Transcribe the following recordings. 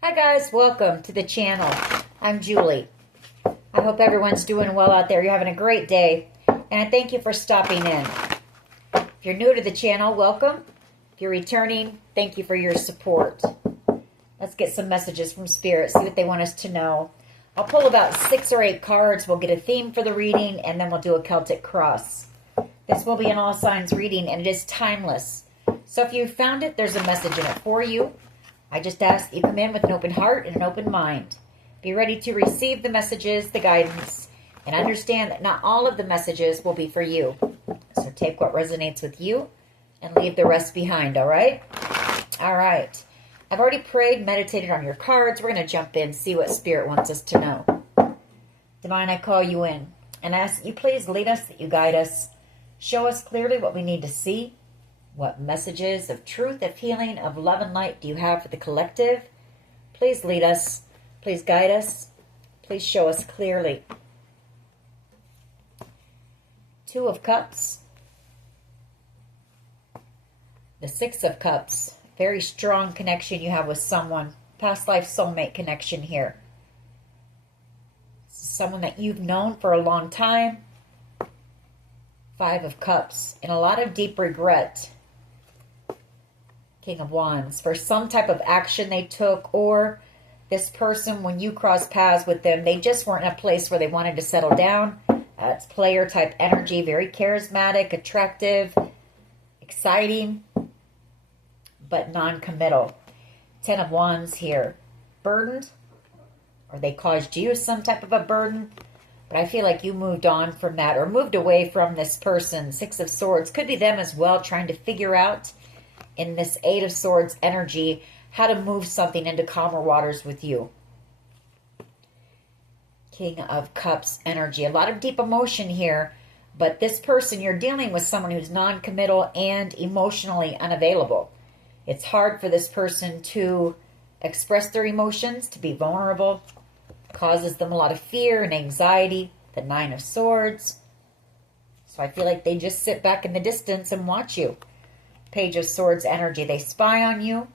Hi guys, welcome to the channel. I'm Julie. I hope everyone's doing well out there. You're having a great day, and I thank you for stopping in. If you're new to the channel, welcome. If you're returning, thank you for your support. Let's get some messages from Spirit, see what they want us to know. I'll pull about 6 or 8 cards. We'll get a theme for the reading, and then we'll do a Celtic cross. This will be an all signs reading, and it is timeless. So if you found it, there's a message in it for you. I just ask that you come in with an open heart and an open mind. Be ready to receive the messages, the guidance, and understand that not all of the messages will be for you. So take what resonates with you and leave the rest behind, all right? All right. I've already prayed, meditated on your cards. We're going to jump in, see what Spirit wants us to know. Divine, I call you in and ask that you please lead us, that you guide us. Show us clearly what we need to see. What messages of truth, of healing, of love and light do you have for the collective? Please lead us. Please guide us. Please show us clearly. 2 of Cups. The 6 of Cups. Very strong connection you have with someone. Past life soulmate connection here. Someone that you've known for a long time. 5 of Cups. And a lot of deep regret. King of Wands, for some type of action they took, or this person, when you crossed paths with them, they just weren't in a place where they wanted to settle down. It's player type energy, very charismatic, attractive, exciting, but non-committal. 10 of Wands here. Burdened, or they caused you some type of a burden, but I feel like you moved on from that, or moved away from this person. 6 of Swords, could be them as well, trying to figure out in this 8 of Swords energy, how to move something into calmer waters with you. King of Cups energy. A lot of deep emotion here, but this person, you're dealing with someone who's non-committal and emotionally unavailable. It's hard for this person to express their emotions, to be vulnerable. Causes them a lot of fear and anxiety. The 9 of Swords. So I feel like they just sit back in the distance and watch you. Page of Swords energy. They spy on you.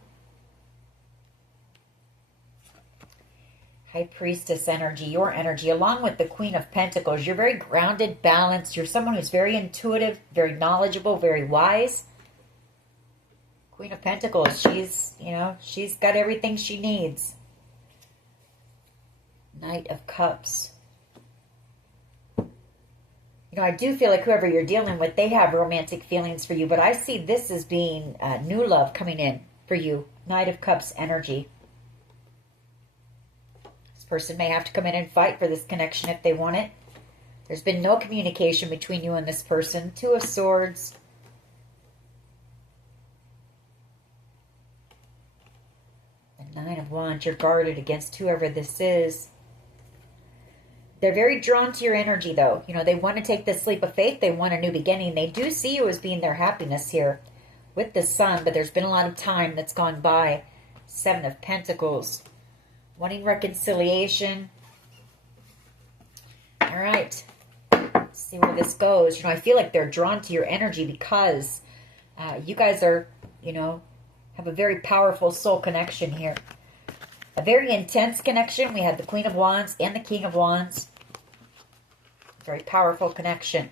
High Priestess energy, your energy, along with the Queen of Pentacles. You're very grounded, balanced. You're someone who's very intuitive, very knowledgeable, very wise. Queen of Pentacles, she's got everything she needs. Knight of Cups. I do feel like whoever you're dealing with, they have romantic feelings for you, but I see this as being new love coming in for you. Knight of Cups energy. This person may have to come in and fight for this connection if they want it. There's been no communication between you and this person. 2 of Swords. The 9 of Wands. You're guarded against whoever this is. They're very drawn to your energy, though. They want to take this leap of faith. They want a new beginning. They do see you as being their happiness here with the Sun, but there's been a lot of time that's gone by. 7 of Pentacles. Wanting reconciliation. All right. Let's see where this goes. I feel like they're drawn to your energy because you guys are, have a very powerful soul connection here. A very intense connection. We have the Queen of Wands and the King of Wands. Very powerful connection.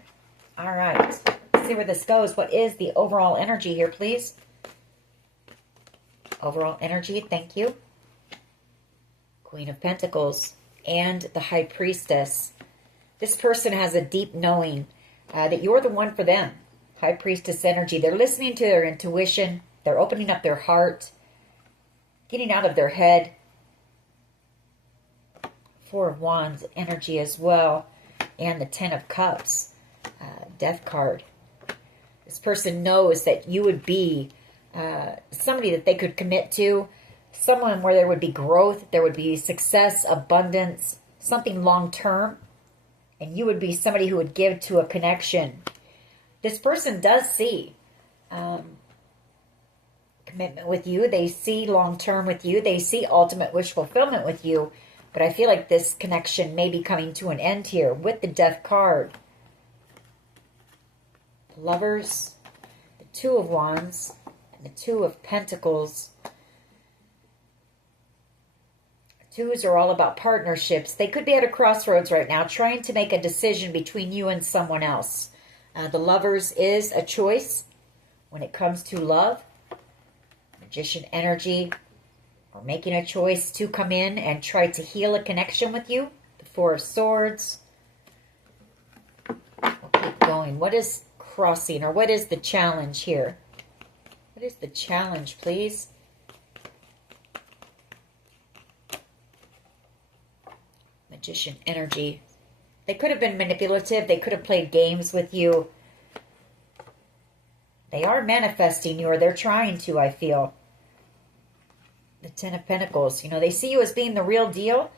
All right. Let's see where this goes. What is the overall energy here, please? Overall energy. Thank you. Queen of Pentacles and the High Priestess. This person has a deep knowing that you're the one for them. High Priestess energy. They're listening to their intuition. They're opening up their heart. Getting out of their head. 4 of Wands energy as well. And the 10 of Cups. Death card. This person knows that you would be somebody that they could commit to. Someone where there would be growth. There would be success, abundance. Something long term. And you would be somebody who would give to a connection. This person does see commitment with you. They see long term with you. They see ultimate wish fulfillment with you. But I feel like this connection may be coming to an end here with the Death card. Lovers, the 2 of Wands, and the 2 of Pentacles. Twos are all about partnerships. They could be at a crossroads right now, trying to make a decision between you and someone else. The Lovers is a choice when it comes to love. Magician energy, or making a choice to come in and try to heal a connection with you. The Four of Swords. We'll keep going. What is crossing, or what is the challenge here? What is the challenge, please? Magician energy. They could have been manipulative. They could have played games with you. They are manifesting you, or they're trying to, I feel. The Ten of Pentacles. You know, they see you as being the real deal.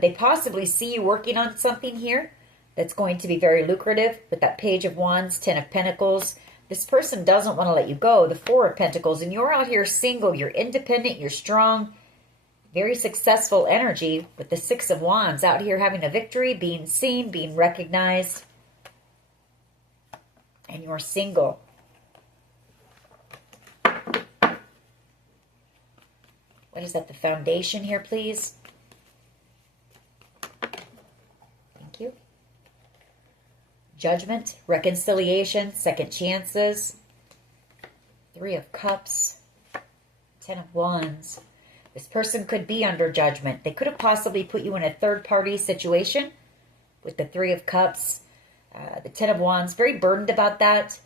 They possibly see you working on something here that's going to be very lucrative with that Page of Wands, Ten of Pentacles. This person doesn't want to let you go. The Four of Pentacles. And you're out here single. You're independent. You're strong. Very successful energy with the Six of Wands. Out here having a victory, being seen, being recognized. And you're single. What is that? The foundation here, please. Thank you. Judgment, reconciliation, second chances. Three of Cups. Ten of Wands. This person could be under judgment. They could have possibly put you in a third-party situation with the Three of Cups. The Ten of Wands, very burdened about that.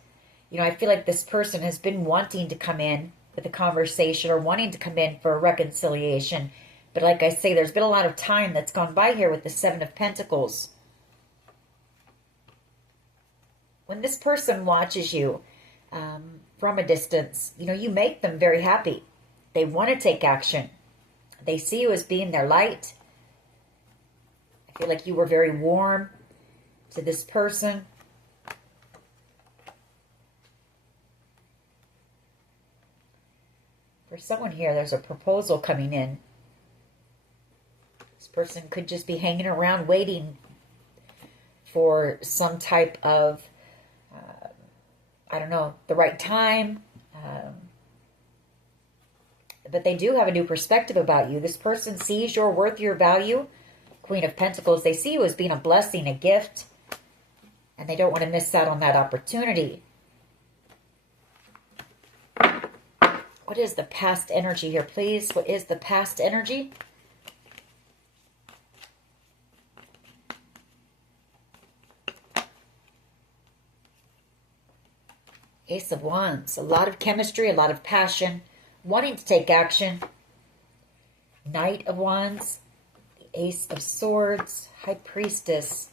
You know, I feel like this person has been wanting to come in with a conversation or wanting to come in for a reconciliation. But like I say, there's been a lot of time that's gone by here with the Seven of Pentacles. When this person watches you from a distance, you know, you make them very happy. They want to take action. They see you as being their light. I feel like you were very warm to this person. For someone here, there's a proposal coming in. This person could just be hanging around waiting for some type of, I don't know, the right time. But they do have a new perspective about you. This person sees your worth, your value. Queen of Pentacles, they see you as being a blessing, a gift. And they don't want to miss out on that opportunity. What is the past energy here, please? What is the past energy? Ace of Wands. A lot of chemistry, a lot of passion. Wanting to take action. Knight of Wands. The Ace of Swords. High Priestess.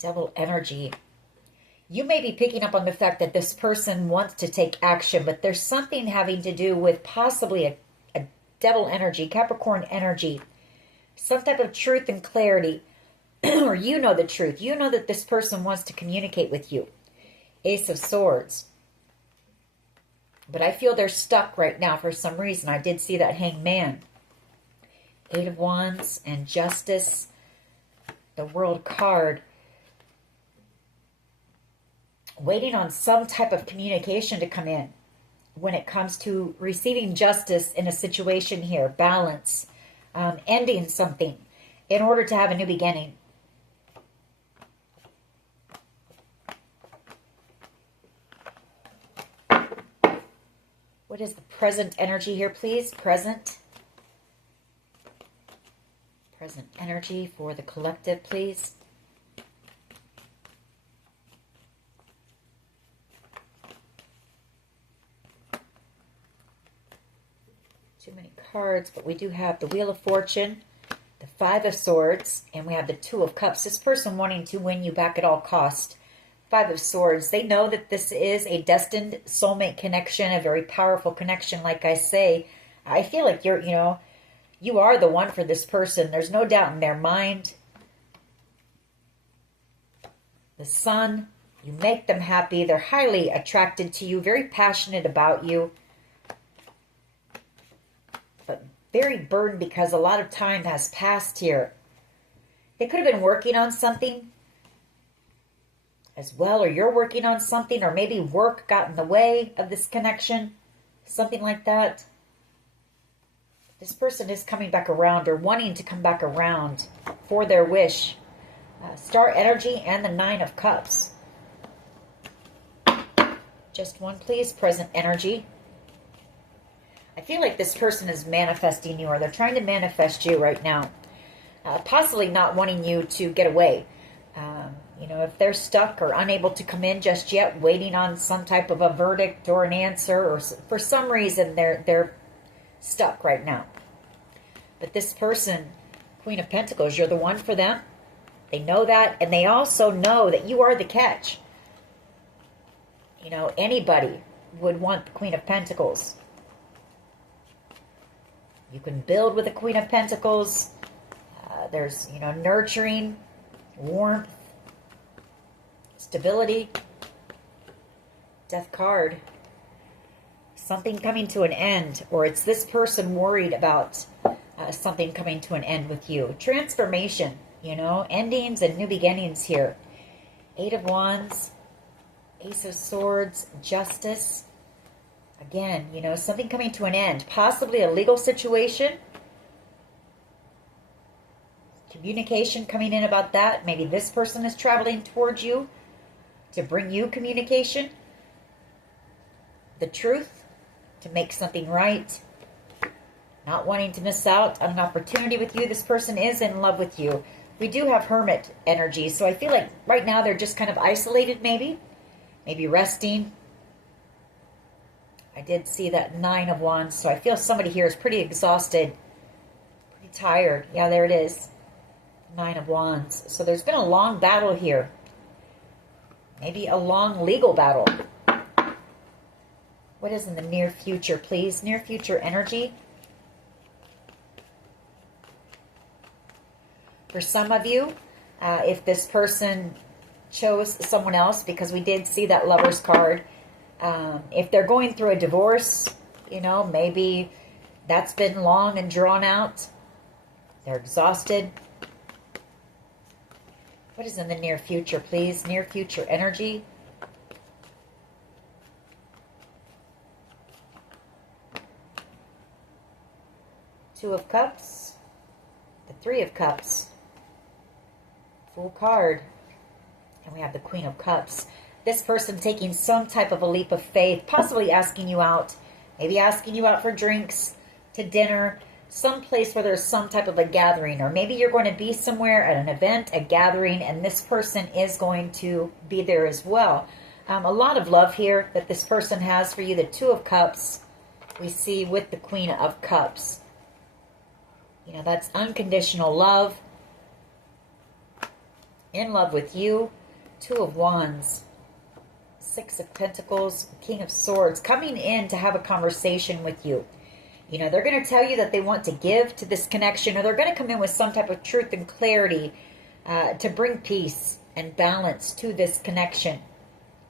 Devil energy. You may be picking up on the fact that this person wants to take action, but there's something having to do with possibly a devil energy, Capricorn energy. Some type of truth and clarity. Or you know the truth. You know that this person wants to communicate with you. Ace of Swords. But I feel they're stuck right now for some reason. I did see that Hanged Man. Eight of Wands and Justice. The World card. Waiting on some type of communication to come in. When it comes to receiving justice in a situation here. Balance. Ending something. In order to have a new beginning. What is the present energy here, please? Present. Present energy for the collective, please. Too many cards, but we do have the Wheel of Fortune, the Five of Swords, and we have the Two of Cups. This person wanting to win you back at all cost. Five of Swords. They know that this is a destined soulmate connection, a very powerful connection. Like I say, I feel like you are the one for this person. There's no doubt in their mind. The Sun, you make them happy. They're highly attracted to you, very passionate about you. But very burdened because a lot of time has passed here. They could have been working on something as well, or you're working on something, or maybe work got in the way of this connection, something like that. This person is coming back around or wanting to come back around for their wish. Star energy and the Nine of Cups. Just one, please. Present energy. I feel like this person is manifesting you, or they're trying to manifest you right now. Possibly not wanting you to get away. You know, if they're stuck or unable to come in just yet, waiting on some type of a verdict or an answer, or for some reason they're stuck right now. But this person, Queen of Pentacles, you're the one for them. They know that, and they also know that you are the catch. You know, anybody would want the Queen of Pentacles. You can build with the Queen of Pentacles. There's, you know, nurturing, warmth, stability. Death card. Something coming to an end, or it's this person worried about something coming to an end with you. Transformation, you know, endings and new beginnings here. Eight of Wands, Ace of Swords, Justice. Again, you know, something coming to an end. Possibly a legal situation. Communication coming in about that. Maybe this person is traveling towards you to bring you communication. The truth. To make something right. Not wanting to miss out on an opportunity with you. This person is in love with you. We do have Hermit energy. So I feel like right now they're just kind of isolated maybe. Maybe resting. I did see that Nine of Wands. So I feel somebody here is pretty exhausted. Pretty tired. Yeah, there it is. Nine of Wands. So there's been a long battle here. Maybe a long legal battle. What is in the near future, please? Near future energy. For some of you, if this person chose someone else, because we did see that Lover's card, if they're going through a divorce, you know, maybe that's been long and drawn out. They're exhausted. What is in the near future, please? Near future energy. Two of Cups. The Three of Cups. Full card. And we have the Queen of Cups. This person taking some type of a leap of faith, possibly asking you out, maybe asking you out for drinks, to dinner, some place where there's some type of a gathering, or maybe you're going to be somewhere at an event, a gathering, and this person is going to be there as well. A lot of love here that this person has for you. The Two of Cups we see with the Queen of Cups. You know, that's unconditional love. In love with you. Two of Wands. Six of Pentacles. King of Swords. Coming in to have a conversation with you. You know, they're going to tell you that they want to give to this connection, or they're going to come in with some type of truth and clarity to bring peace and balance to this connection.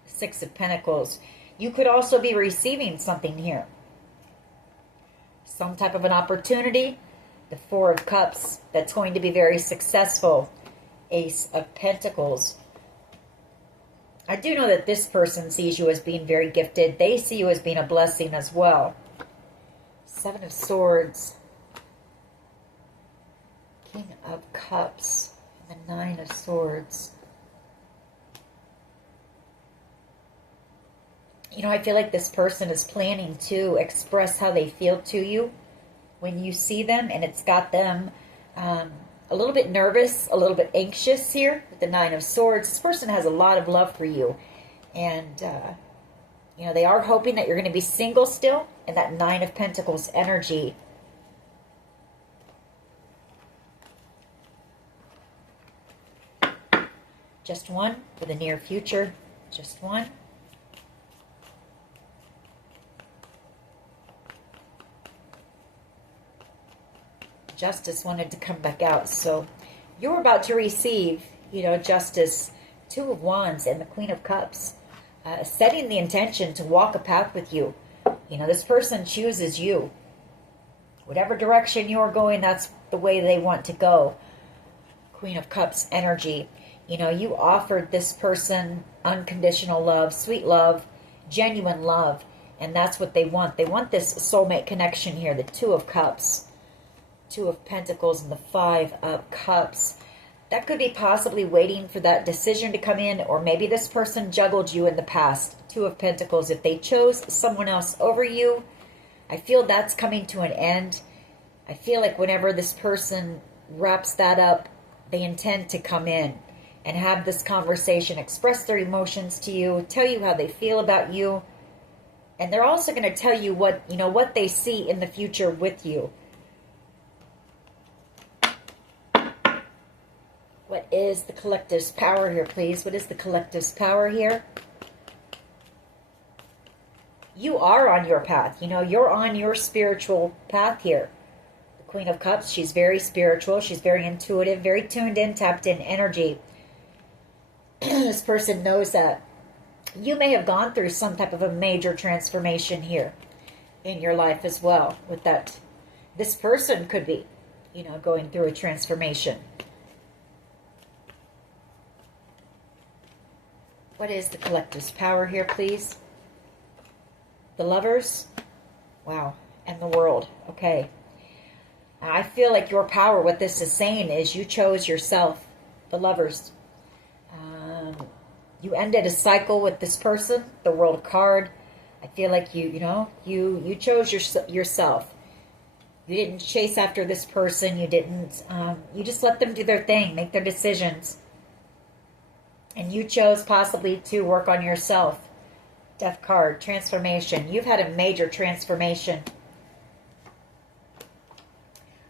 Six of Pentacles. You could also be receiving something here. Some type of an opportunity. The Four of Cups. That's going to be very successful. Ace of Pentacles. I do know that this person sees you as being very gifted. They see you as being a blessing as well. Seven of Swords. King of Cups. And the Nine of Swords. You know, I feel like this person is planning to express how they feel to you when you see them, and it's got them a little bit nervous, a little bit anxious here with the Nine of Swords. This person has a lot of love for you, and you know, they are hoping that you're going to be single still, and that Nine of Pentacles energy. Just one for the near future. Just one. Justice wanted to come back out. So you're about to receive, you know, Justice, Two of Wands, and the Queen of Cups. Setting the intention to walk a path with you. You know, this person chooses you. Whatever direction you're going, that's the way they want to go. Queen of Cups energy. You know, you offered this person unconditional love, sweet love, genuine love. And that's what they want. They want this soulmate connection here, the Two of Cups. Two of Pentacles and the Five of Cups. That could be possibly waiting for that decision to come in, or maybe this person juggled you in the past. Two of Pentacles, if they chose someone else over you, I feel that's coming to an end. I feel like whenever this person wraps that up, they intend to come in and have this conversation, express their emotions to you, tell you how they feel about you. And they're also going to tell you what, what they see in the future with you. What is the collective's power here, please? What is the collective's power here? You are on your path. You're on your spiritual path here. The Queen of Cups, she's very spiritual. She's very intuitive, very tuned in, tapped in energy. This person knows that. You may have gone through some type of a major transformation here in your life as well with that. This person could be, going through a transformation. What is the collective's power here, please? The Lovers. Wow. And the World. Okay. I feel like your power, what this is saying is you chose yourself. The Lovers. You ended a cycle with this person. The World card. I feel like you chose yourself. You didn't chase after this person. You didn't. You just let them do their thing, make their decisions. And you chose possibly to work on yourself. Death card, transformation. You've had a major transformation.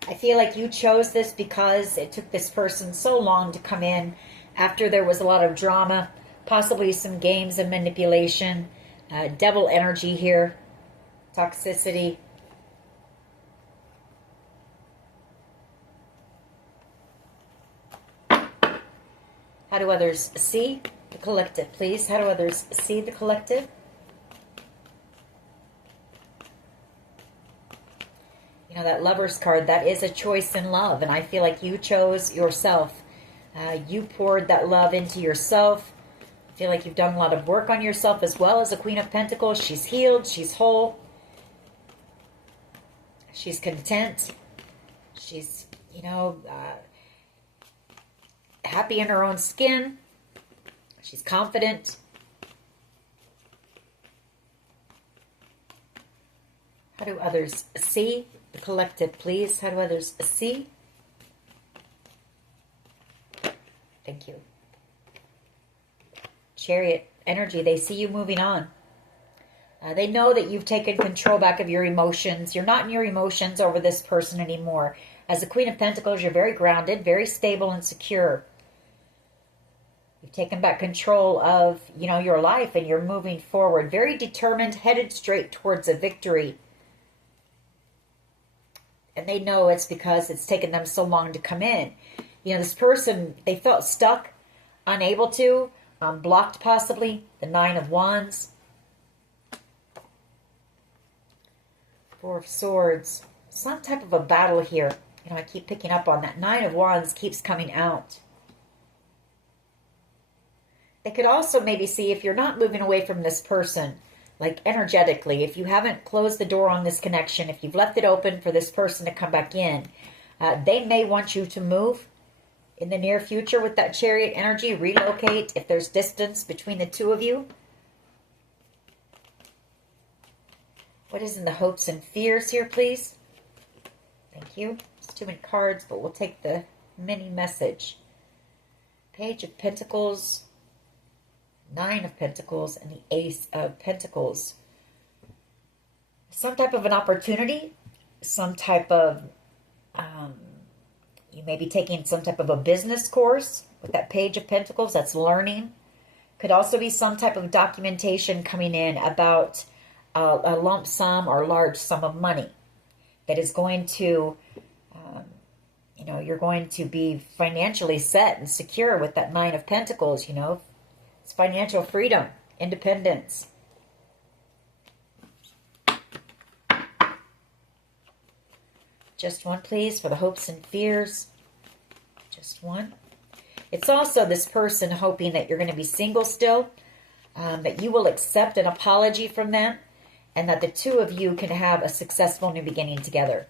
I feel like you chose this because it took this person so long to come in after there was a lot of drama, possibly some games and manipulation, devil energy here, toxicity. How do others see the collective, please? How do others see the collective? That Lovers card, that is a choice in love. And I feel like you chose yourself. You poured that love into yourself. I feel like you've done a lot of work on yourself as well as a Queen of Pentacles. She's healed. She's whole. She's content. She's, happy in her own skin. She's confident. How do others see the collective, please? How do others see? Thank you. Chariot energy. They see you moving on. They know that you've taken control back of your emotions. You're not in your emotions over this person anymore. As the Queen of Pentacles, you're very grounded, very stable and secure. You've taken back control of, your life, and you're moving forward. Very determined, headed straight towards a victory. And they know it's because it's taken them so long to come in. This person, they felt stuck, unable to, blocked possibly. The Nine of Wands. Four of Swords. Some type of a battle here. I keep picking up on that. Nine of Wands keeps coming out. They could also maybe see if you're not moving away from this person, like energetically, if you haven't closed the door on this connection, if you've left it open for this person to come back in, they may want you to move in the near future with that Chariot energy, relocate if there's distance between the two of you. What is in the hopes and fears here, please? Thank you. It's too many cards, but we'll take the mini message. Page of Pentacles, Nine of Pentacles, and the Ace of Pentacles. Some type of an opportunity, some type of, you may be taking some type of a business course with that Page of Pentacles, that's learning. Could also be some type of documentation coming in about a lump sum or large sum of money that is going to, you're going to be financially set and secure with that Nine of Pentacles, It's financial freedom, independence. Just one, please, for the hopes and fears. Just one. It's also this person hoping that you're going to be single still, that you will accept an apology from them, and that the two of you can have a successful new beginning together.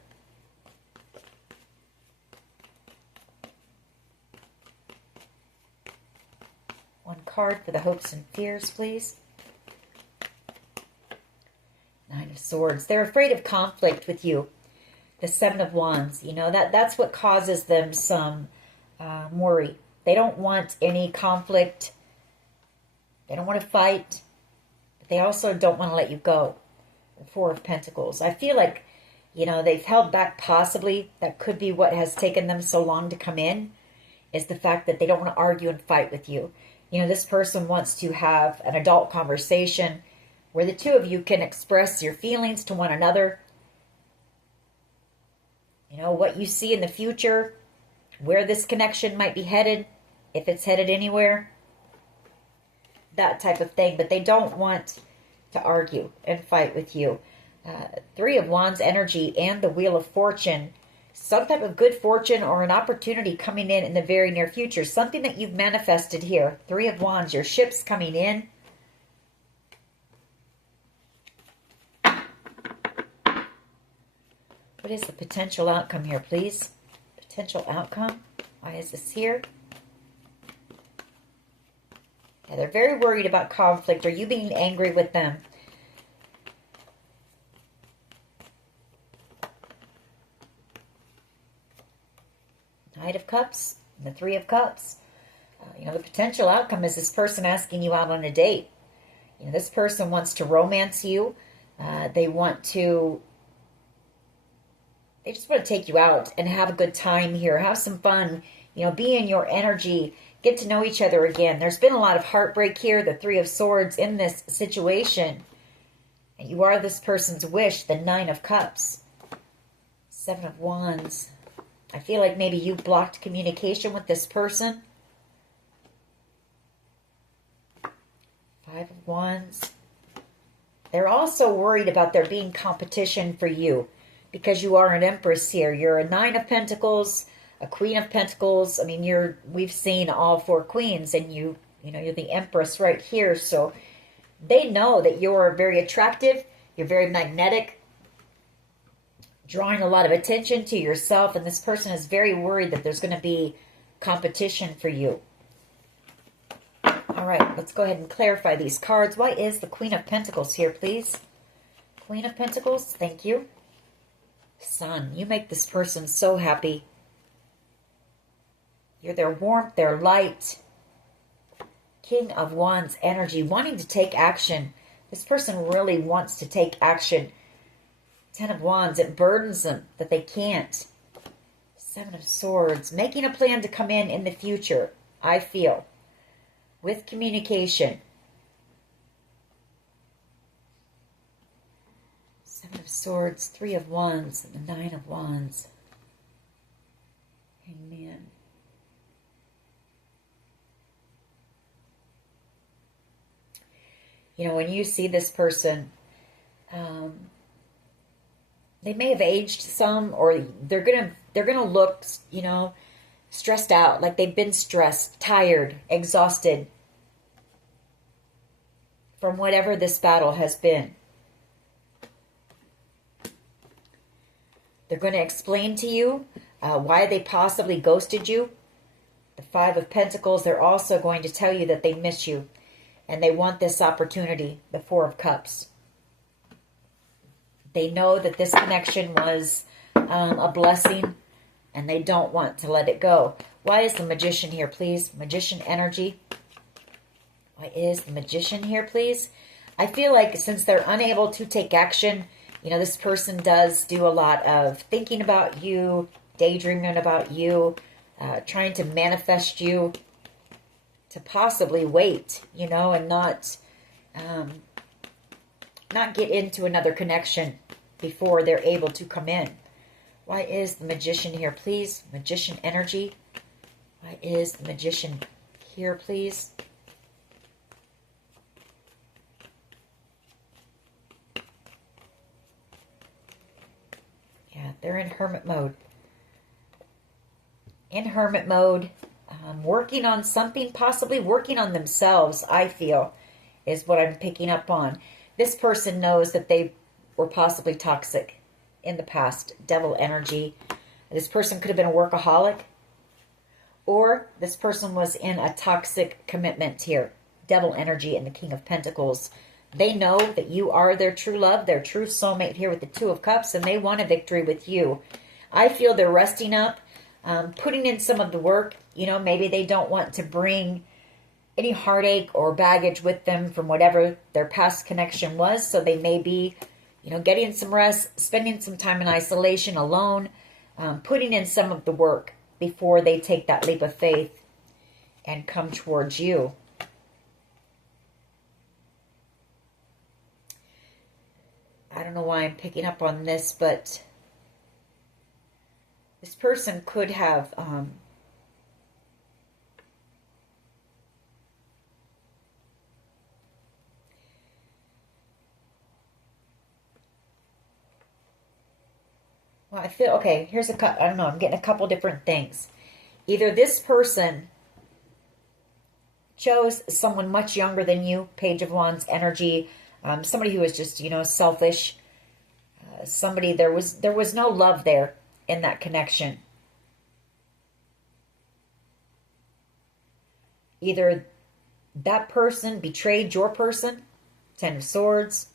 card for the hopes and fears, please. Nine of Swords. They're afraid of conflict with you. The Seven of Wands. You know, that's what causes them some worry. They don't want any conflict. They don't want to fight. But they also don't want to let you go. The Four of Pentacles. I feel like, you know, they've held back possibly. That could be what has taken them so long to come in, is the fact that they don't want to argue and fight with you. You know, this person wants to have an adult conversation where the two of you can express your feelings to one another. You know, what you see in the future, where this connection might be headed, if it's headed anywhere. That type of thing. But they don't want to argue and fight with you. Three of Wands energy and the Wheel of Fortune. Some type of good fortune or an opportunity coming in the very near future. Something that you've manifested here. Three of Wands, your ship's coming in. What is the potential outcome here, please? Potential outcome? Why is this here? Yeah, they're very worried about conflict or you being angry with them. Knight of Cups and the Three of Cups. You know, the potential outcome is this person asking you out on a date. You know, this person wants to romance you. They just want to take you out and have a good time here. Have some fun. You know, be in your energy. Get to know each other again. There's been a lot of heartbreak here. The Three of Swords in this situation. And you are this person's wish. The Nine of Cups. Seven of Wands. I feel like maybe you blocked communication with this person. Five of Wands. They're also worried about there being competition for you because you are an Empress here. You're a Nine of Pentacles, a Queen of Pentacles. I mean, we've seen all four queens, and you know, you're the Empress right here. So they know that you're very attractive. You're very magnetic, drawing a lot of attention to yourself, and this person is very worried that there's going to be competition for you. All right, let's go ahead and clarify these cards. Why is the Queen of Pentacles here, please? Queen of Pentacles, thank you. Sun, you make this person so happy. You're their warmth, their light. King of Wands energy, wanting to take action. This person really wants to take action. Ten of Wands, it burdens them that they can't. Seven of Swords, making a plan to come in the future, I feel, with communication. Seven of Swords, Three of Wands, and the Nine of Wands. Amen. You know, when you see this person, they may have aged some, or they're gonna look, you know, stressed out, like they've been stressed, tired, exhausted from whatever this battle has been. They're going to explain to you why they possibly ghosted you. The Five of Pentacles, they're also going to tell you that they miss you and they want this opportunity. The Four of Cups. They know that this connection was a blessing and they don't want to let it go. Why is the Magician here, please? Magician energy. Why is the Magician here, please? I feel like since they're unable to take action, you know, this person does do a lot of thinking about you, daydreaming about you, trying to manifest you to possibly wait, you know, and not get into another connection before they're able to come in. Why is the Magician here, please? Magician energy. Why is the Magician here, please? Yeah, they're in hermit mode. In hermit mode, working on something, possibly working on themselves, I feel, is what I'm picking up on. This person knows that they were possibly toxic in the past. Devil energy. This person could have been a workaholic, or this person was in a toxic commitment here. devil energy and the King of Pentacles. They know that you are their true love, their true soulmate here with the Two of Cups, and they want a victory with you. I feel they're resting up, putting in some of the work. You know, maybe they don't want to bring any heartache or baggage with them from whatever their past connection was. So they may be, you know, getting some rest, spending some time in isolation alone, putting in some of the work before they take that leap of faith and come towards you. I don't know why I'm picking up on this, but this person could have well, I feel, okay, here's I don't know, I'm getting a couple different things. Either this person chose someone much younger than you, Page of Wands energy, somebody who was just, you know, selfish, somebody, there was no love there in that connection. Either that person betrayed your person, Ten of Swords,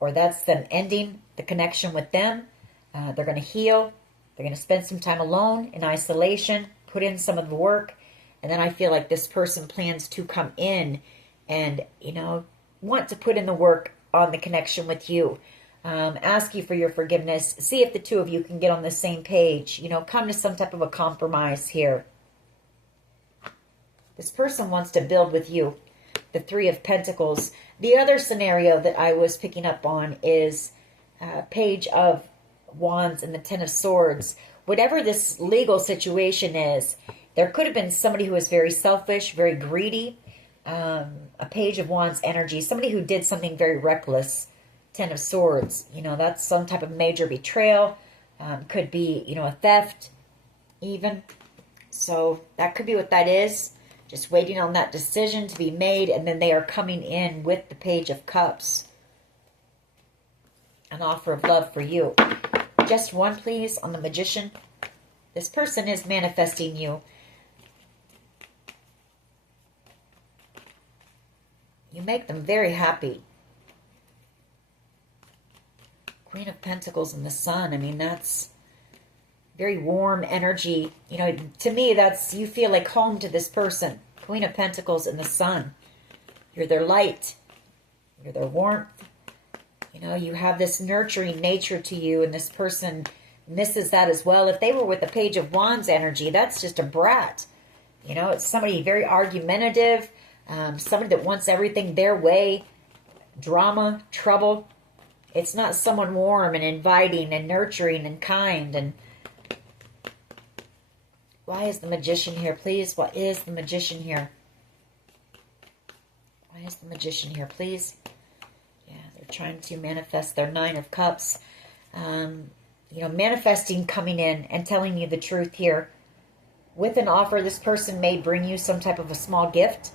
or that's them ending the connection with them. They're going to heal. They're going to spend some time alone in isolation, put in some of the work. And then I feel like this person plans to come in and, you know, want to put in the work on the connection with you. Ask you for your forgiveness. See if the two of you can get on the same page. You know, come to some type of a compromise here. This person wants to build with you. The Three of Pentacles. The other scenario that I was picking up on is Page of Wands and the Ten of Swords. Whatever this legal situation is, there could have been somebody who was very selfish, very greedy. A Page of Wands energy. Somebody who did something very reckless. Ten of Swords. You know, that's some type of major betrayal. Could be, you know, a theft even. So that could be what that is. Just waiting on that decision to be made. And then they are coming in with the Page of Cups. An offer of love for you. Just one, please, on the Magician. This person is manifesting you. You make them very happy. Queen of Pentacles and the Sun. I mean, that's very warm energy. You know, to me, that's, you feel like home to this person. Queen of Pentacles and the Sun. You're their light. You're their warmth. You know, you have this nurturing nature to you, and this person misses that as well. If they were with the Page of Wands energy, that's just a brat. You know, it's somebody very argumentative, somebody that wants everything their way, drama, trouble. It's not someone warm and inviting and nurturing and kind. And why is the Magician here, please? Why is the Magician here? Why is the Magician here, please? Yeah, they're trying to manifest their Nine of Cups. You know, manifesting, coming in and telling you the truth here. With an offer, this person may bring you some type of a small gift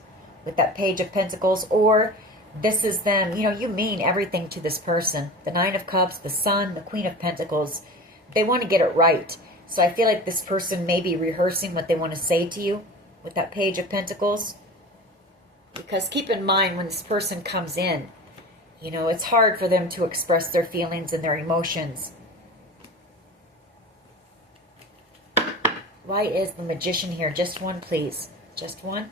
with that Page of Pentacles, or this is them, you know, you mean everything to this person. The Nine of Cups, the Sun, the Queen of Pentacles. They want to get it right. So I feel like this person may be rehearsing what they want to say to you with that Page of Pentacles. Because keep in mind, when this person comes in, you know, it's hard for them to express their feelings and their emotions. Why is the Magician here? Just one, please. Just one.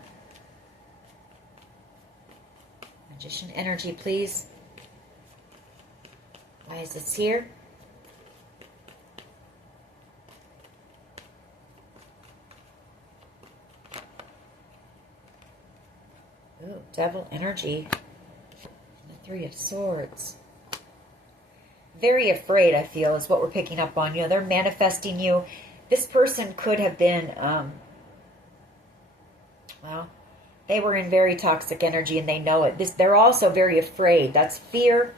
Magician energy, please. Why is this here? Ooh, Devil energy. And the Three of Swords. Very afraid, I feel, is what we're picking up on. You know, they're manifesting you. This person could have been, well, they were in very toxic energy and they know it. They're also very afraid. That's fear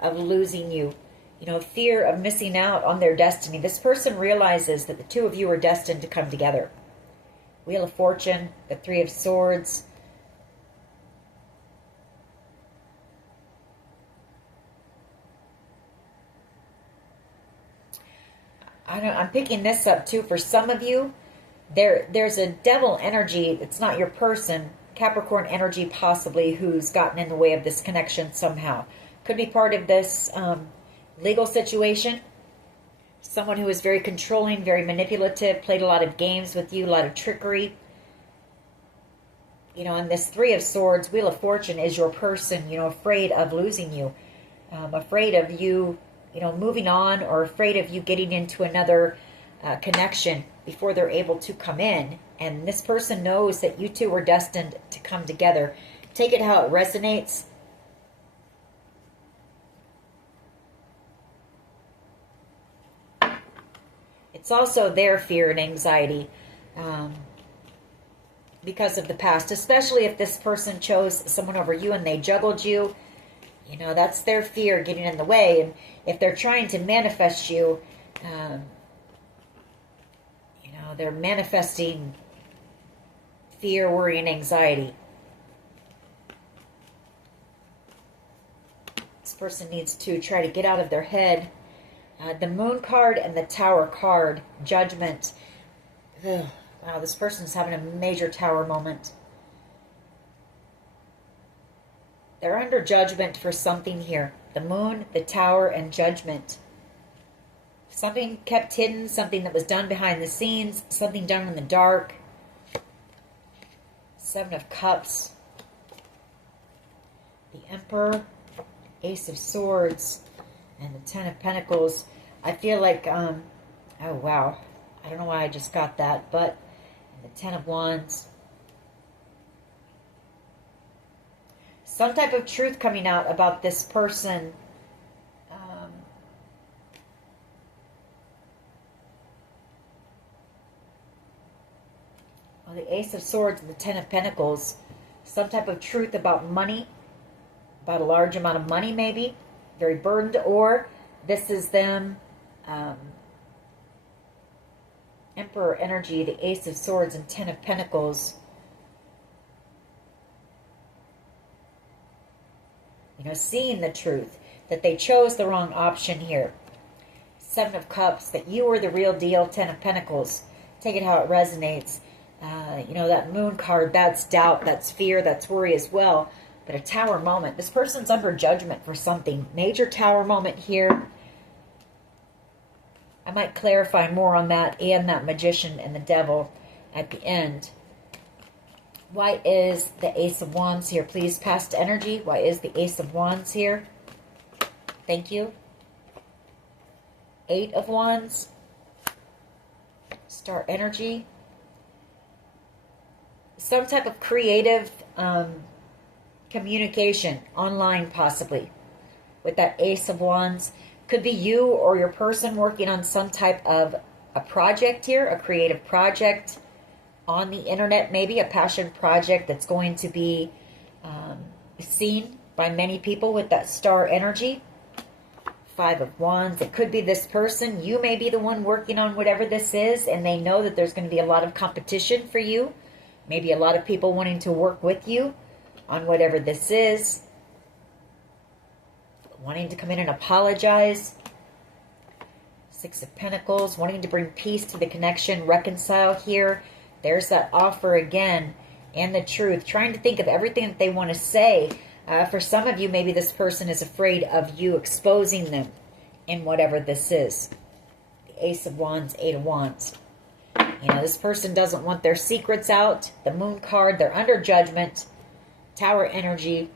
of losing you. You know, fear of missing out on their destiny. This person realizes that the two of you are destined to come together. Wheel of Fortune, the Three of Swords. I'm picking this up too. For some of you, there's a devil energy. It's not your person, Capricorn energy possibly who's gotten in the way of this connection somehow. Could be part of this legal situation. Someone who is very controlling, very manipulative, played a lot of games with you, a lot of trickery. You know, and this Three of Swords, Wheel of Fortune, is your person, you know, afraid of losing you. Afraid of you, you know, moving on, or afraid of you getting into another connection before they're able to come in. And this person knows that you two are destined to come together. Take it how it resonates. It's also their fear and anxiety because of the past, especially if this person chose someone over you and they juggled you. You know, that's their fear getting in the way. And if they're trying to manifest you, you know, they're manifesting fear, worry, and anxiety. This person needs to try to get out of their head. The Moon card and the Tower card, Judgment. Ugh, wow, this person's having a major Tower moment. They're under judgment for something here. The Moon, the Tower, and Judgment. Something kept hidden, something that was done behind the scenes, something done in the dark. Seven of Cups. The Emperor, Ace of Swords, and the Ten of Pentacles. I feel like, oh wow, I don't know why I just got that, but the Ten of Wands. Some type of truth coming out about this person. Well, the Ace of Swords and the Ten of Pentacles. Some type of truth about money, about a large amount of money maybe, very burdened, or this is them, Emperor energy, the Ace of Swords and Ten of Pentacles. You know, seeing the truth, that they chose the wrong option here. Seven of Cups, that you were the real deal. Ten of Pentacles. Take it how it resonates. You know, that Moon card, that's doubt, that's fear, that's worry as well. But a Tower moment. This person's under judgment for something. Major Tower moment here. I might clarify more on that and that Magician and the Devil at the end. Why is the Ace of Wands here? Please, past energy. Why is the Ace of Wands here? Thank you. Eight of Wands. Star energy. Some type of creative communication online possibly with that Ace of Wands. Could be you or your person working on some type of a project here, a creative project on the internet, maybe a passion project that's going to be seen by many people with that star energy. Five of Wands. It could be this person. You may be the one working on whatever this is, and they know that there's going to be a lot of competition for you. Maybe a lot of people wanting to work with you on whatever this is. Wanting to come in and apologize. Six of Pentacles. Wanting to bring peace to the connection. Reconcile here. There's that offer again. And the truth. Trying to think of everything that they want to say. For some of you, maybe this person is afraid of you exposing them in whatever this is. The Ace of Wands, Eight of Wands. You know, this person doesn't want their secrets out. The Moon card, they're under judgment. Tower energy.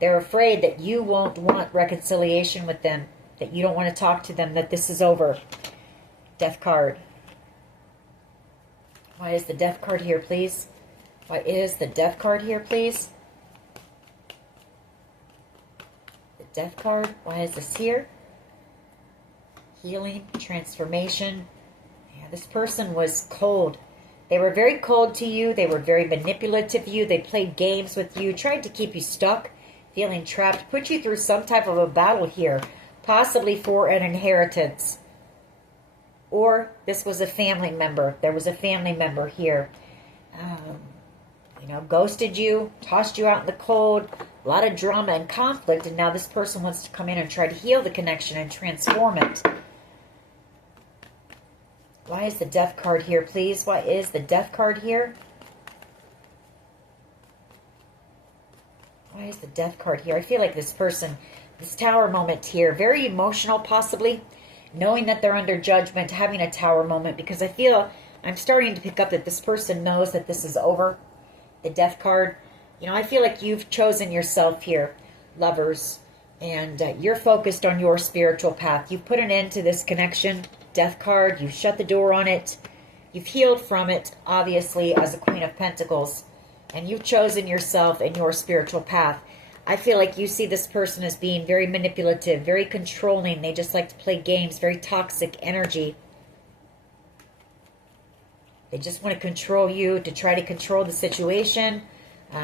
They're afraid that you won't want reconciliation with them, that you don't want to talk to them, that this is over. Death card. Why is the Death card here, please? Why is the Death card here, please? The Death card. Why is this here? Healing, transformation. Yeah, this person was cold. They were very cold to you. They were very manipulative to you. They played games with you, tried to keep you stuck, feeling trapped, put you through some type of a battle here, possibly for an inheritance. Or this was a family member. There was a family member here. You know, ghosted you, tossed you out in the cold, a lot of drama and conflict, and now this person wants to come in and try to heal the connection and transform it. Why is the Death card here, please? Why is the Death card here? the Death card here? I feel like this person, this Tower moment here, very emotional possibly, knowing that they're under judgment, having a Tower moment, because I feel, I'm starting to pick up that this person knows that this is over. The Death card, you know, I feel like you've chosen yourself here, Lovers, and you're focused on your spiritual path. You've put an end to this connection, Death card, you've shut the door on it, you've healed from it, obviously, as a Queen of Pentacles, and you've chosen yourself and your spiritual path. I feel like you see this person as being very manipulative, very controlling. They just like to play games, very toxic energy. They just want to control you, to try to control the situation,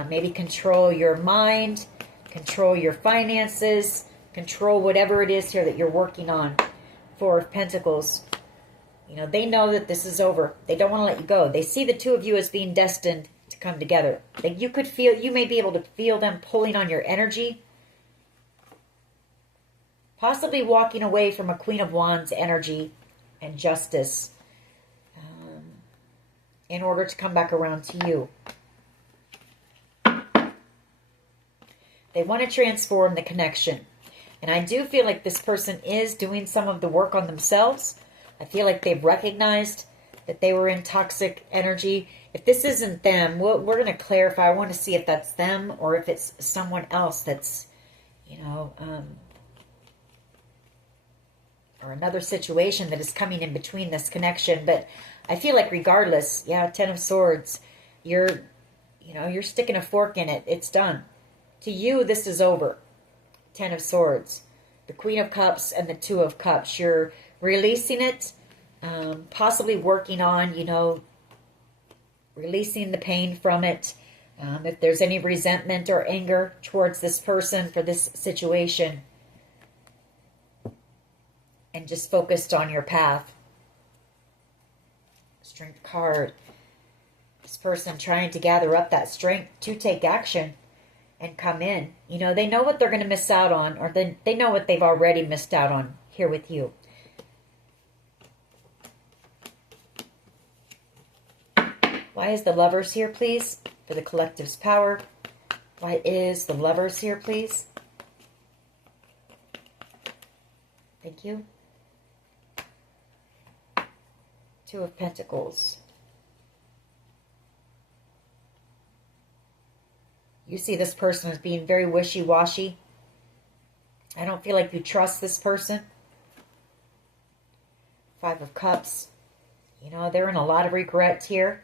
maybe control your mind, control your finances, control whatever it is here that you're working on. Four of Pentacles. You know, they know that this is over. They don't want to let you go. They see the two of you as being destined to come together. That you could feel, you may be able to feel them pulling on your energy. Possibly walking away from a Queen of Wands energy and Justice in order to come back around to you. They want to transform the connection. And I do feel like this person is doing some of the work on themselves. I feel like they've recognized that they were in toxic energy. If this isn't them, we're going to clarify. I want to see if that's them or if it's someone else that's, you know, or another situation that is coming in between this connection. But I feel like regardless, yeah, Ten of Swords, you're sticking a fork in it. It's done. To you, this is over. Ten of Swords, the Queen of Cups and the Two of Cups. You're releasing it, possibly working on, you know, releasing the pain from it. If there's any resentment or anger towards this person for this situation, and just focused on your path. Strength card. This person trying to gather up that strength to take action and come in. You know, they know what they're going to miss out on, or they know what they've already missed out on here with you. Why is the Lovers here, please? For the collective's power. Why is the Lovers here, please? Thank you. Two of Pentacles. You see this person as being very wishy-washy. I don't feel like you trust this person. Five of Cups. You know, they're in a lot of regret here.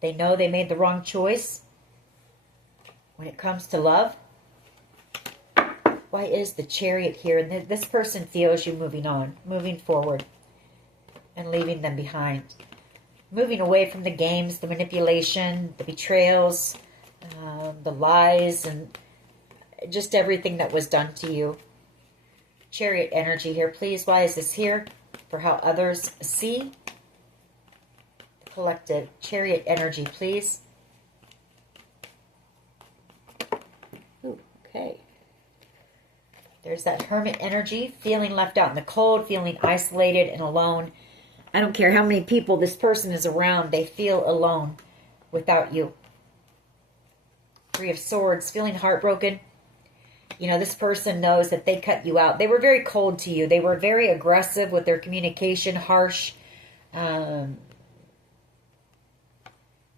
They know they made the wrong choice when it comes to love. Why is the Chariot here? And this person feels you moving on, moving forward, and leaving them behind. Moving away from the games, the manipulation, the betrayals, the lies, and just everything that was done to you. Chariot energy here, please. Why is this here? For how others see. The collective. Chariot energy, please. Ooh, okay. There's that Hermit energy, feeling left out in the cold, feeling isolated and alone. I don't care how many people this person is around, they feel alone without you. Three of Swords, feeling heartbroken. You know, this person knows that they cut you out. They were very cold to you. They were very aggressive with their communication, harsh. You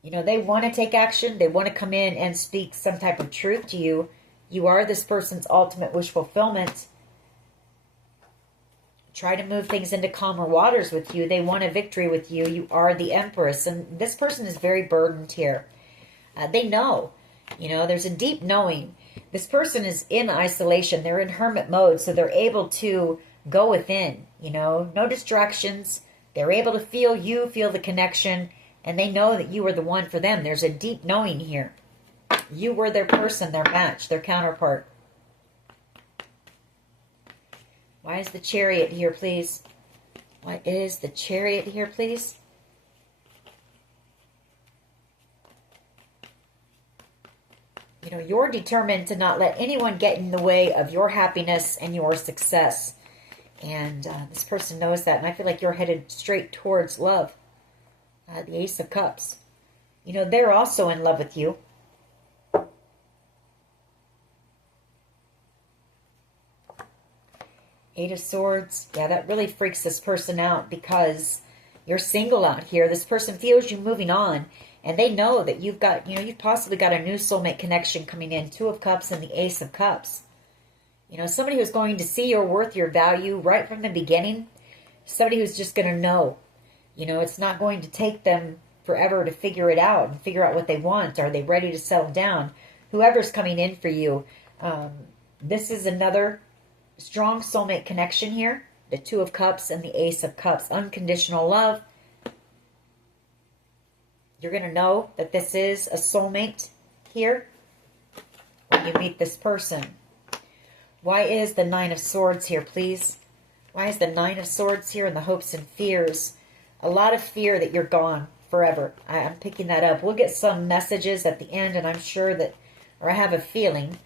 know, they want to take action. They want to come in and speak some type of truth to you. You are this person's ultimate wish fulfillment. Try to move things into calmer waters with you. They want a victory with you. You are the Empress. And this person is very burdened here. They know. You know, there's a deep knowing. This person is in isolation. They're in hermit mode. So they're able to go within. You know, no distractions. They're able to feel you, feel the connection. And they know that you are the one for them. There's a deep knowing here. You were their person, their match, their counterpart. Why is the Chariot here, please? Why is the Chariot here, please? You know, you're determined to not let anyone get in the way of your happiness and your success. And this person knows that. And I feel like you're headed straight towards love. The Ace of Cups. You know, they're also in love with you. Eight of Swords. Yeah, that really freaks this person out because you're single out here. This person feels you moving on, and they know that you've got, you know, you've possibly got a new soulmate connection coming in. Two of Cups and the Ace of Cups. You know, somebody who's going to see your worth, your value right from the beginning. Somebody who's just going to know. You know, it's not going to take them forever to figure it out and figure out what they want. Are they ready to settle down? Whoever's coming in for you, this is another strong soulmate connection here. The Two of Cups and the Ace of Cups. Unconditional love. You're going to know that this is a soulmate here when you meet this person. Why is the Nine of Swords here, please? Why is the Nine of Swords here and the hopes and fears? A lot of fear that you're gone forever. I'm picking that up. We'll get some messages at the end, and I'm sure that, or I have a feeling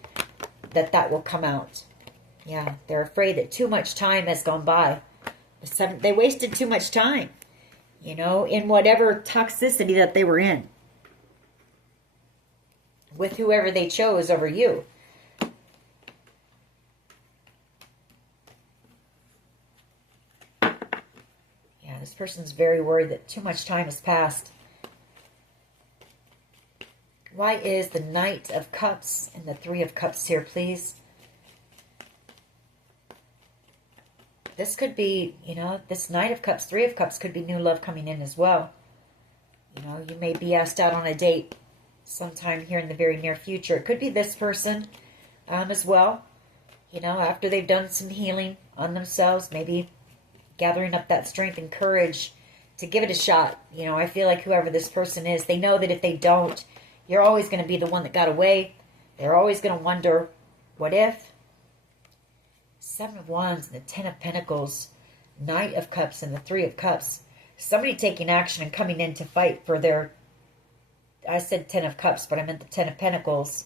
that that will come out. Yeah, they're afraid that too much time has gone by. They wasted too much time, you know, in whatever toxicity that they were in. With whoever they chose over you. Yeah, this person's very worried that too much time has passed. Why is the Knight of Cups and the Three of Cups here, please? This could be, you know, this Knight of Cups, Three of Cups could be new love coming in as well. You know, you may be asked out on a date sometime here in the very near future. It could be this person as well. You know, after they've done some healing on themselves, maybe gathering up that strength and courage to give it a shot. You know, I feel like whoever this person is, they know that if they don't, you're always going to be the one that got away. They're always going to wonder, what if? Seven of Wands and the Ten of Pentacles, Knight of Cups and the Three of Cups. Somebody taking action and coming in to fight for their, I said Ten of Cups, but I meant the Ten of Pentacles.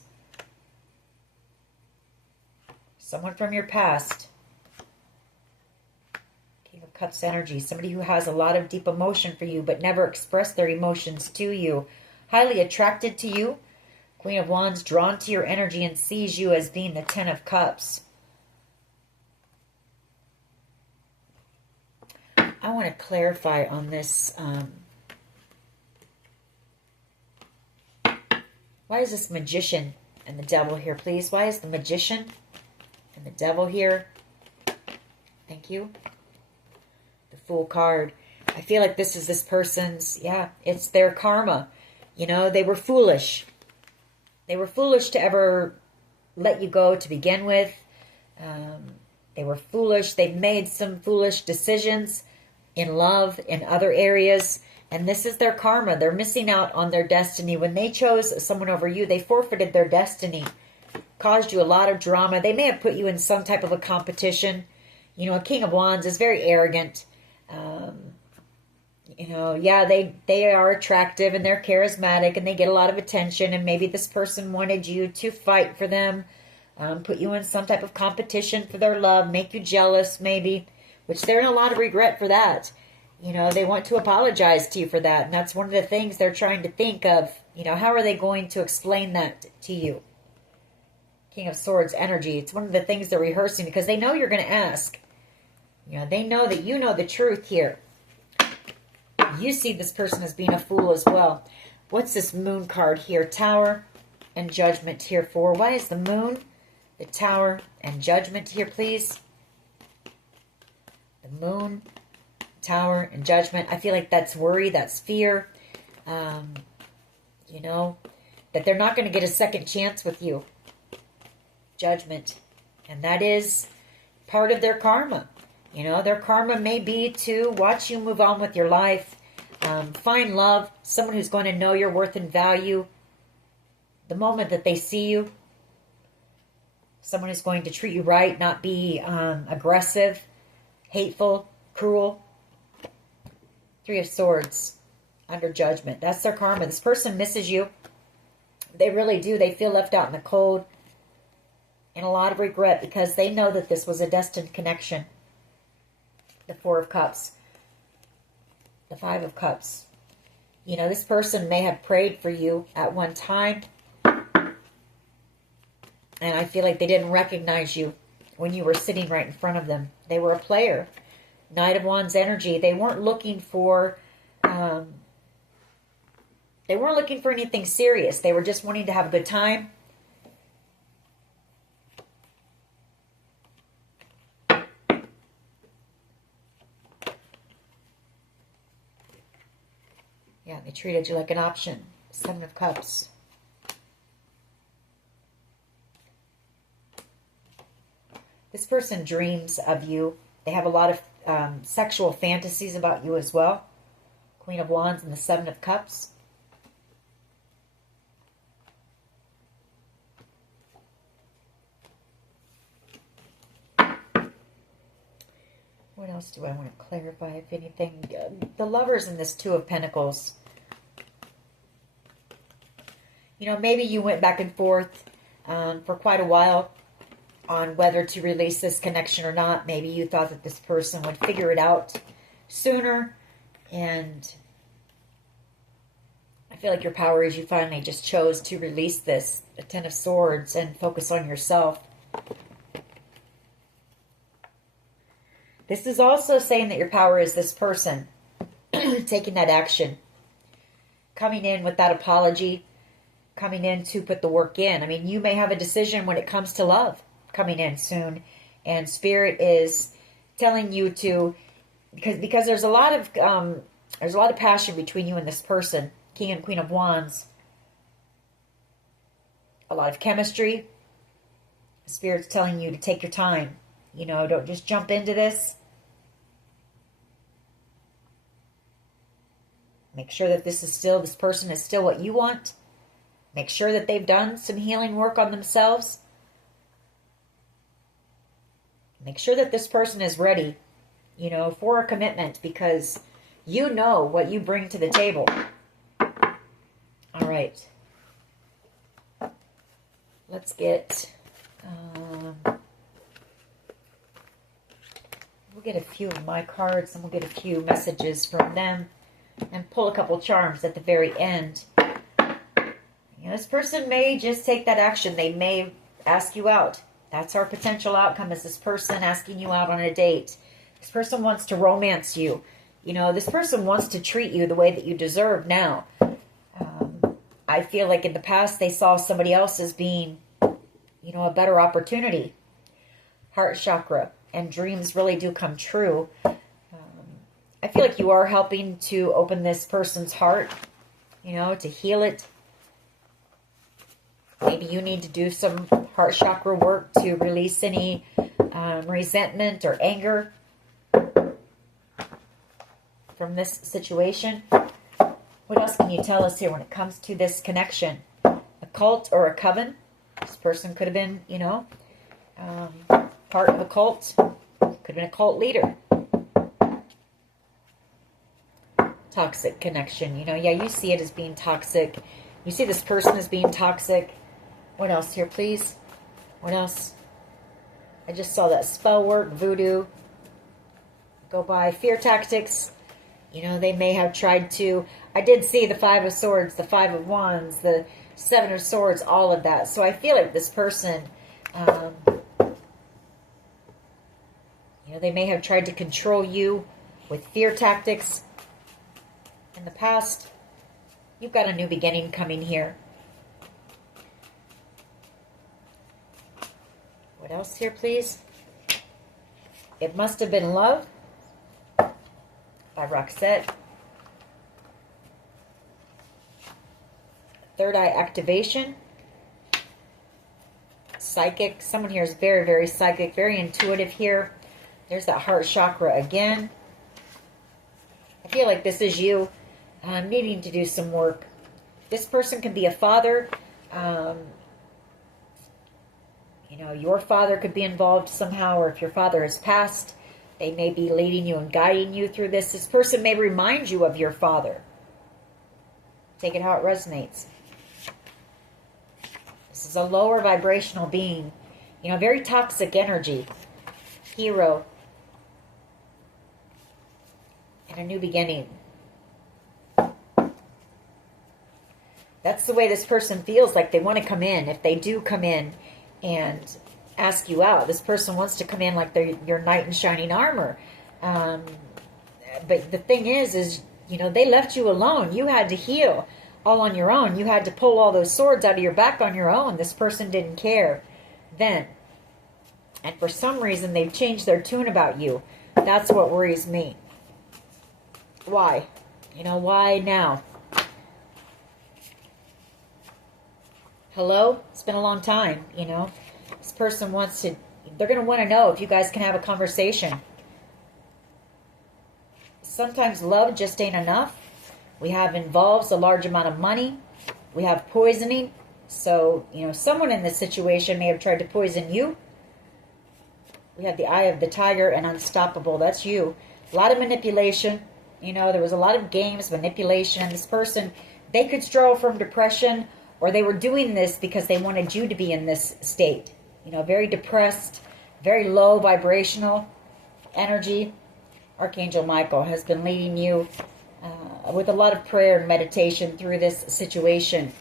Someone from your past. King of Cups energy. Somebody who has a lot of deep emotion for you, but never expressed their emotions to you. Highly attracted to you. Queen of Wands, drawn to your energy and sees you as being the Ten of Cups. I want to clarify on this. Why is this Magician and the Devil here, please? Why is the Magician and the Devil here? Thank you. The Fool card. I feel like this is this person's, yeah, it's their karma. You know, they were foolish. They were foolish to ever let you go to begin with. They were foolish. They made some foolish decisions in love, in other areas, and this is their karma. They're missing out on their destiny. When they chose someone over you, they forfeited their destiny, caused you a lot of drama. They may have put you in some type of a competition. You know, a King of Wands is very arrogant. You know, yeah, they are attractive and they're charismatic and they get a lot of attention, and maybe this person wanted you to fight for them, put you in some type of competition for their love, make you jealous maybe, which they're in a lot of regret for that. You know, they want to apologize to you for that, and that's one of the things they're trying to think of. You know, how are they going to explain that to you? King of Swords energy. It's one of the things they're rehearsing because they know you're going to ask. You know, they know that you know the truth here. You see this person as being a fool as well. What's this Moon card here? Tower and Judgment here for. Why is the Moon, the Tower, and Judgment here, please? The Moon, Tower, and Judgment. I feel like that's worry, that's fear. You know, that they're not going to get a second chance with you. Judgment. And that is part of their karma. You know, their karma may be to watch you move on with your life. Find love, someone who's going to know your worth and value the moment that they see you. Someone who's going to treat you right, not be aggressive, hateful, cruel. Three of Swords under Judgment. That's their karma. This person misses you. They really do. They feel left out in the cold and a lot of regret because they know that this was a destined connection. The Four of Cups. The Five of Cups. You know, this person may have prayed for you at one time, and I feel like they didn't recognize you when you were sitting right in front of them. They were a player. Knight of Wands energy. They weren't looking for anything serious. They were just wanting to have a good time. Yeah, they treated you like an option. Seven of Cups. This person dreams of you. They have a lot of sexual fantasies about you as well. Queen of Wands and the Seven of Cups. What else do I want to clarify, if anything? The Lovers and this Two of Pentacles. You know, maybe you went back and forth for quite a while on whether to release this connection or not. Maybe you thought that this person would figure it out sooner. And I feel like your power is you finally just chose to release this, the Ten of Swords, and focus on yourself. This is also saying that your power is this person taking that action, coming in with that apology, coming in to put the work in. I mean, you may have a decision when it comes to love coming in soon, and Spirit is telling you to, because there's a lot of passion between you and this person, King and Queen of Wands. A lot of chemistry. Spirit's telling you to take your time. You know, don't just jump into this. Make sure that this person is still what you want. Make sure that they've done some healing work on themselves. Make sure that this person is ready, you know, for a commitment, because you know what you bring to the table. All right. Let's get... we'll get a few of my cards, and we'll get a few messages from them, and pull a couple charms at the very end. You know, this person may just take that action. They may ask you out. That's our potential outcome, is this person asking you out on a date. This person wants to romance you. You know, this person wants to treat you the way that you deserve now. I feel like in the past they saw somebody else as being, you know, a better opportunity. Heart chakra. And dreams really do come true. I feel like you are helping to open this person's heart, you know, to heal it. Maybe you need to do some heart chakra work to release any resentment or anger from this situation. What else can you tell us here when it comes to this connection? A cult or a coven? This person could have been, you know, part of a cult. Could have been a cult leader. Toxic connection. You know, yeah, you see it as being toxic. You see this person as being toxic. What else here, please? What else? I just saw that spell work, voodoo. Go by. Fear tactics. You know, they may have tried to... I did see the Five of Swords, the Five of Wands, the Seven of Swords, all of that. So I feel like this person... you know, they may have tried to control you with fear tactics in the past. You've got a new beginning coming here. What else here, please? It Must Have Been Love by Roxette. Third Eye Activation. Psychic. Someone here is very, very psychic, very intuitive here. There's that heart chakra again. I feel like this is you needing to do some work. This person can be a father. You know, your father could be involved somehow, or if your father has passed, they may be leading you and guiding you through this. This person may remind you of your father. Take it how it resonates. This is a lower vibrational being. You know, very toxic energy. Hero. And a new beginning. That's the way this person feels, like they want to come in. If they do come in and ask you out, this person wants to come in like they're your knight in shining armor. But the thing is, you know, they left you alone. You had to heal all on your own. You had to pull all those swords out of your back on your own. This person didn't care then. And for some reason, they've changed their tune about you. That's what worries me. Why? You know, why now? Hello? It's been a long time, you know. This person wants to, they're going to want to know if you guys can have a conversation. Sometimes love just ain't enough. We have involves a large amount of money. We have poisoning. So, you know, someone in this situation may have tried to poison you. We have the eye of the tiger and unstoppable. That's you. A lot of manipulation. You know, there was a lot of games, manipulation. And this person, they could struggle from depression, or they were doing this because they wanted you to be in this state. You know, very depressed, very low vibrational energy. Archangel Michael has been leading you with a lot of prayer and meditation through this situation.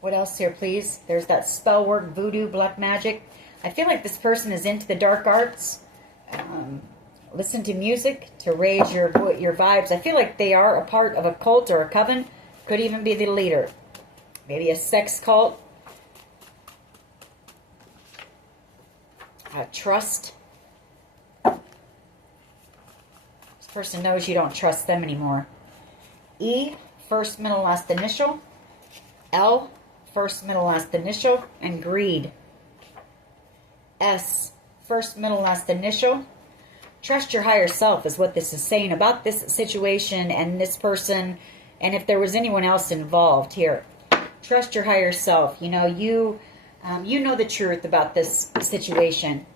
What else here, please? There's that spell work, voodoo, black magic. I feel like this person is into the dark arts. Listen to music to raise your vibes. I feel like they are a part of a cult or a coven. Could even be the leader. Maybe a sex cult. Trust. This person knows you don't trust them anymore. E, first, middle, last initial. L, first, middle, last initial. And greed. S, first, middle, last initial. Trust your higher self is what this is saying about this situation and this person, and if there was anyone else involved here. Trust your higher self. You know, you know the truth about this situation.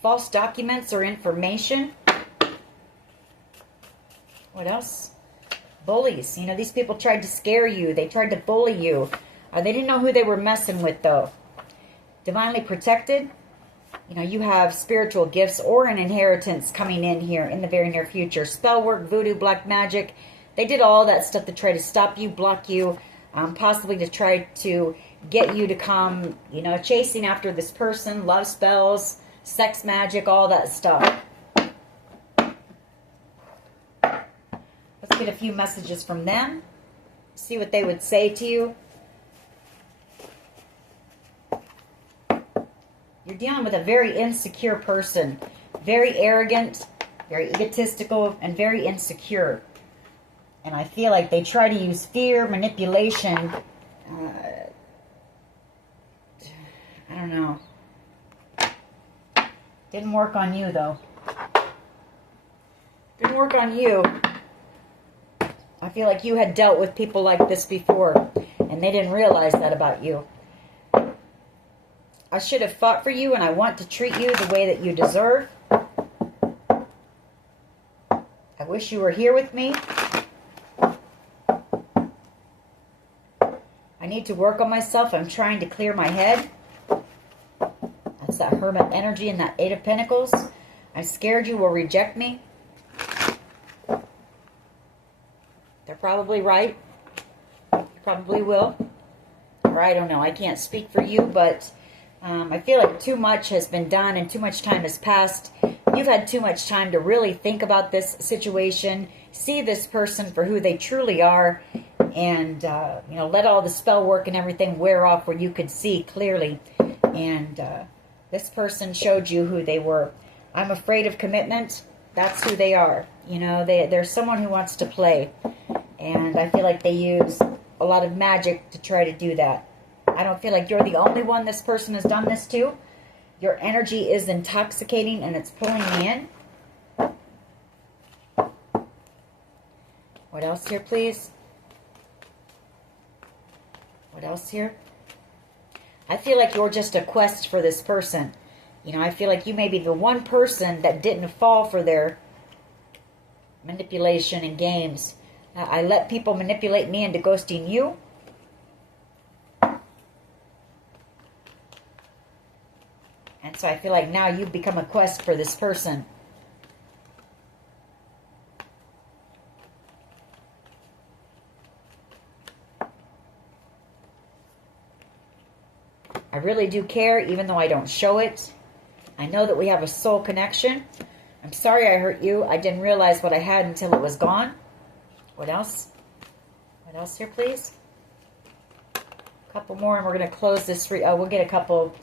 False documents or information. What else? Bullies. You know, these people tried to scare you. They tried to bully you. They didn't know who they were messing with, though. Divinely protected. You know, you have spiritual gifts or an inheritance coming in here in the very near future. Spell work, voodoo, black magic. They did all that stuff to try to stop you, block you, possibly to try to get you to come, you know, chasing after this person, love spells, sex magic, all that stuff. Let's get a few messages from them. See what they would say to you. You're dealing with a very insecure person. Very arrogant, very egotistical, and very insecure. And I feel like they try to use fear, manipulation. I don't know. Didn't work on you, though. Didn't work on you. I feel like you had dealt with people like this before, and they didn't realize that about you. I should have fought for you, and I want to treat you the way that you deserve. I wish you were here with me. I need to work on myself. I'm trying to clear my head. That's that Hermit energy and that Eight of Pentacles. I'm scared you will reject me. They're probably right. You probably will. Or I don't know. I can't speak for you, but I feel like too much has been done and too much time has passed. You've had too much time to really think about this situation, see this person for who they truly are, and you know, let all the spell work and everything wear off where you could see clearly. And this person showed you who they were. I'm afraid of commitment. That's who they are. You know, they're someone who wants to play. And I feel like they use a lot of magic to try to do that. I don't feel like you're the only one this person has done this to. Your energy is intoxicating and it's pulling me in. What else here, please? What else here? I feel like you're just a quest for this person. You know, I feel like you may be the one person that didn't fall for their manipulation and games. I let people manipulate me into ghosting you. And so I feel like now you've become a quest for this person. I really do care, even though I don't show it. I know that we have a soul connection. I'm sorry I hurt you. I didn't realize what I had until it was gone. What else? What else here, please? A couple more, and we're going to close this. We'll get a couple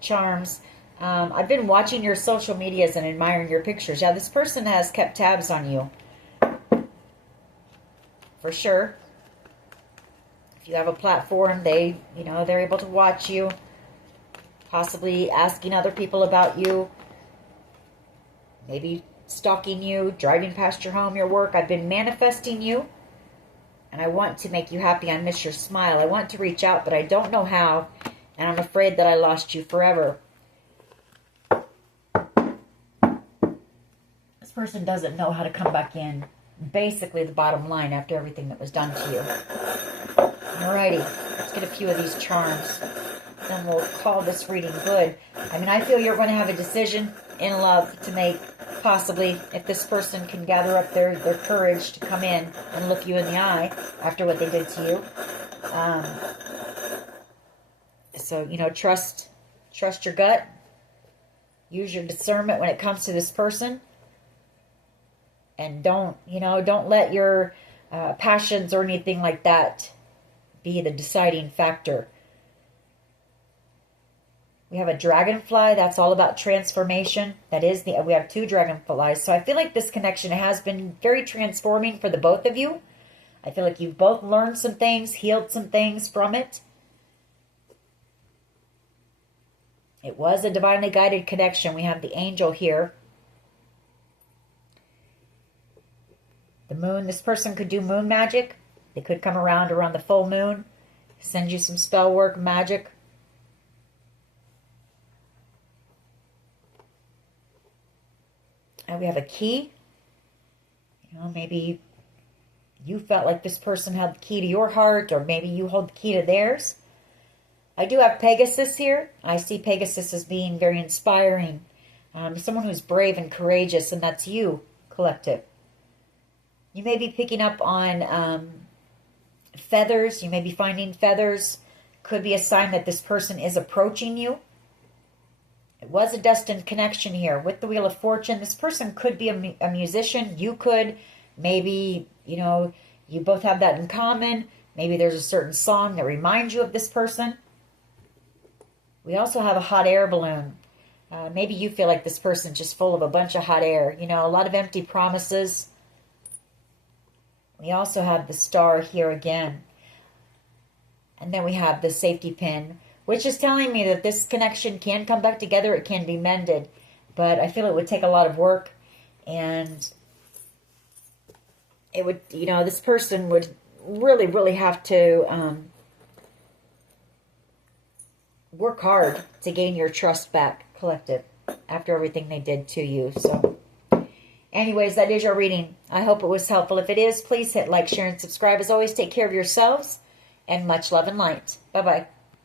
charms. I've been watching your social medias and admiring your pictures. Yeah, this person has kept tabs on you. For sure. If you have a platform, they're able to watch you. Possibly asking other people about you. Maybe stalking you, driving past your home, your work. I've been manifesting you. And I want to make you happy. I miss your smile. I want to reach out, but I don't know how. And I'm afraid that I lost you forever. This person doesn't know how to come back in. Basically the bottom line after everything that was done to you. Alrighty. Let's get a few of these charms. Then we'll call this reading good. I mean, I feel you're going to have a decision in love to make, possibly, if this person can gather up their courage to come in and look you in the eye after what they did to you. So, trust your gut. Use your discernment when it comes to this person. And don't let your passions or anything like that be the deciding factor. We have a dragonfly. That's all about transformation. We have 2 dragonflies. So I feel like this connection has been very transforming for the both of you. I feel like you've both learned some things, healed some things from it. It was a divinely guided connection. We have the angel here. The moon. This person could do moon magic. They could come around the full moon. Send you some spell work, magic. And we have a key. Maybe you felt like this person had the key to your heart, or maybe you hold the key to theirs. I do have Pegasus here. I see Pegasus as being very inspiring. Someone who's brave and courageous, and that's you, collective. You may be picking up on feathers. You may be finding feathers. Could be a sign that this person is approaching you. It was a destined connection here. With the Wheel of Fortune, this person could be a musician. You could. Maybe, you both have that in common. Maybe there's a certain song that reminds you of this person. We also have a hot air balloon. Maybe you feel like this person's just full of a bunch of hot air. A lot of empty promises. We also have the star here again. And then we have the safety pin, which is telling me that this connection can come back together. It can be mended. But I feel it would take a lot of work. And it would, this person would really, really have to work hard to gain your trust back, collective, after everything they did to you. So, anyways, that is your reading. I hope it was helpful. If it is, please hit like, share, and subscribe. As always, take care of yourselves. And much love and light. Bye-bye.